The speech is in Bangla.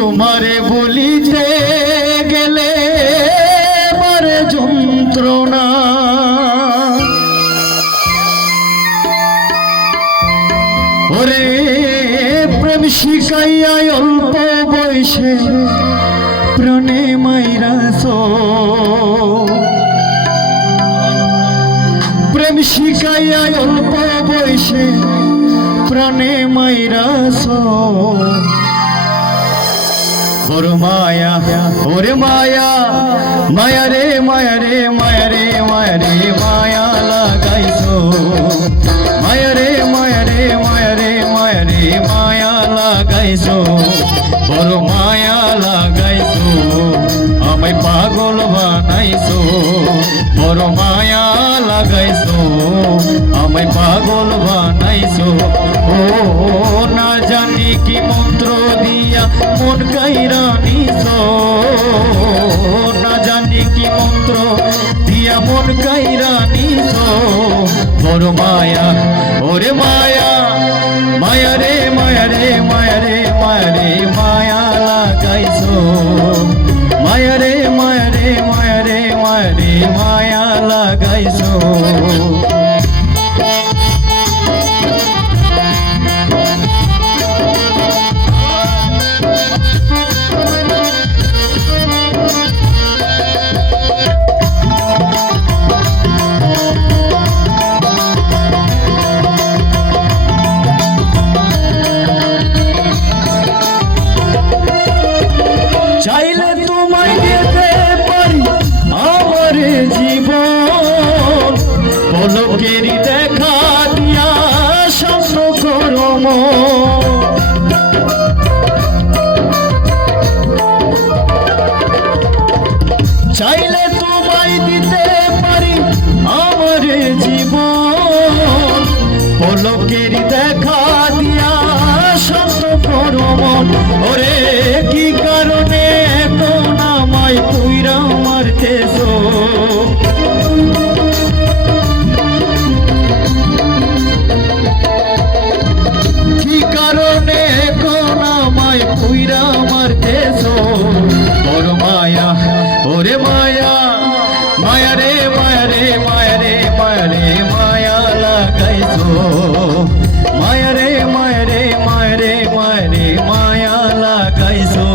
তোমারে বলিতে গেলে মারে যন্ত্রণা, ওরে প্রেম শিখাইয়া অল্প বয়সে প্রাণে মাইরাস, প্রেম শিখাইয়া অল্প বয়সে প্রাণে মাইরাস। ওরে মায়া, ওরে মায়া, মায়া রে মায়া রে মায়া রে মায়া রে মায়া লাগাইছো, মায়া রে মায়া রে মায়া রে মায়া রে মায়া লাগাইছো, বড় মায়া লাগাইছো, আমায় পাগল বানাইছো, বড় মায়া লাগাইছো, আমায় পাগল বানাইছো। ও না জানি কি মন্ত্র দিয়া মন কাইরা নিছো, না জানি কি মন্ত্র দিয়া মন কাইরা নিছো, বড় মায়া, ওরে মায়া, মায়া রে মায়া রে মায়া রে মায়া রে মায়া লাগাইছো, মায়া রে মায়া রে মায়া রে মায়া রে মায়া লাগাইছো। চাইলে তোমায় দিতে পারি আমার জীবন, পলকেরই দেখা দিয়া শান্ত করো মন, চাইলে তোমায় দিতে পারি আমার জীবন, পলকেরই দেখা দিয়া শান্ত করো মন। ওরে কি কারণে এখন আমায় পুইরা মারতেছো, কি কারণে এখন আমায় পুইরা মারতেছো, বড় মায়া, ওরে মায়া, মায়া রে মায়া রে মায়া রে মায়া রে মায়া লাগাইছো, মায়া রে মায়া রে মায়া রে মায়া রে মায়া লাগাইছো।